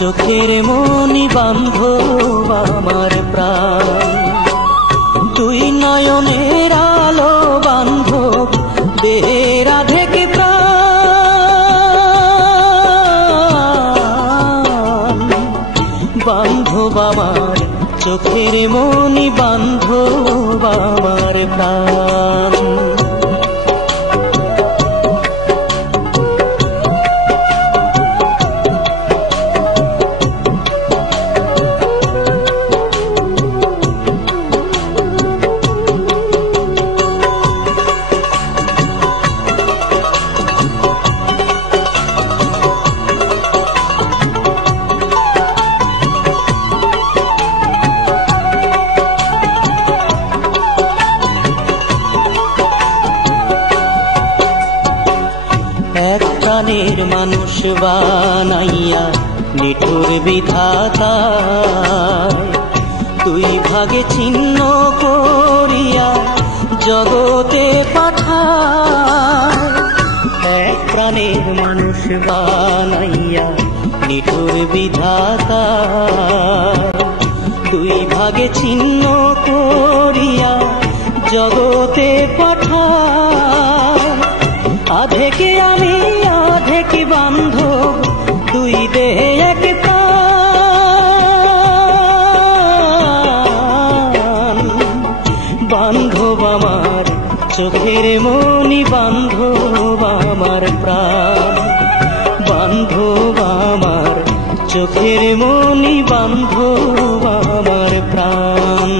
চোখের মনি বান্ধব আমার প্রাণ, দুই নয়নের আলো বান্ধব দেহের আধেকে প্রাণ। বান্ধব আমার চোখের মনি বান্ধব আমার প্রাণ। এক প্রাণের মানুষ বানাইয়া নিঠুর বিধাতা, দুই ভাগে ছিন্ন করিয়া জগতে পাঠায়। এক প্রাণের মানুষ বানাইয়া নিঠুর বিধাতা, দুই ভাগে ছিন্ন করিয়া জগতে পাঠায়। আধেকে আমি আধেকে বান্ধব, দুই দেহে এক প্রাণ। বান্ধব আমার চোখের মনি বান্ধব আমার প্রাণ, বান্ধব আমার চোখের মনি বান্ধব আমার প্রাণ।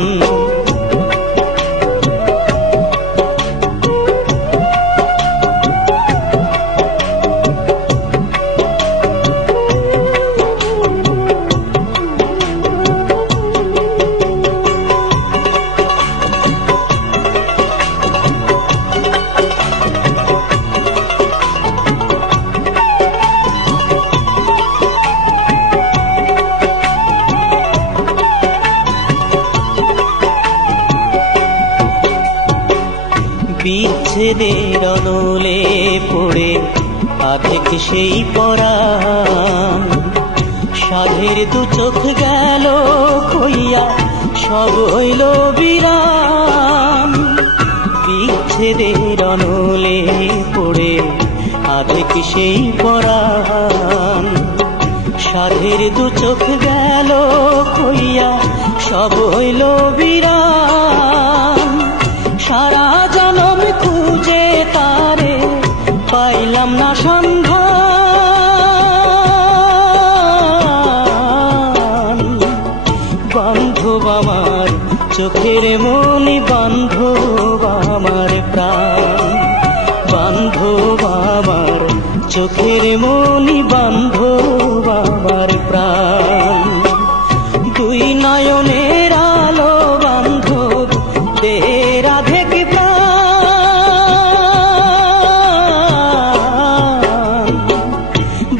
বিচ্ছেদের অনলে পড়ে আধেক সেই পরাণ, সাধের দু চোখ গেল খইয়া সব হইল বিরাম। বিচ্ছেদের অনলে পড়ে আধেক সেই পরাণ, সাধের দু চোখ গেল খইয়া সব হইল বিরাম। সারা জনম খুঁজে তারে পাইলাম না সন্ধান। বান্ধব আমার চোখের মনি বান্ধব আমার প্রাণ, বান্ধব আমার চোখের মনি বান্ধব আমার প্রাণ। দুই নয়নের আলো বান্ধব দেহের আধেক প্রাণ।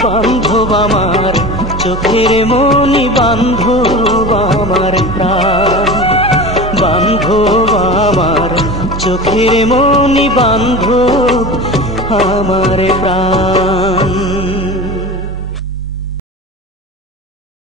বান্ধব আমার চোখের মনি বান্ধব আমার প্রাণ, বান্ধব আমার চোখের মনি বান্ধব আমার প্রাণ।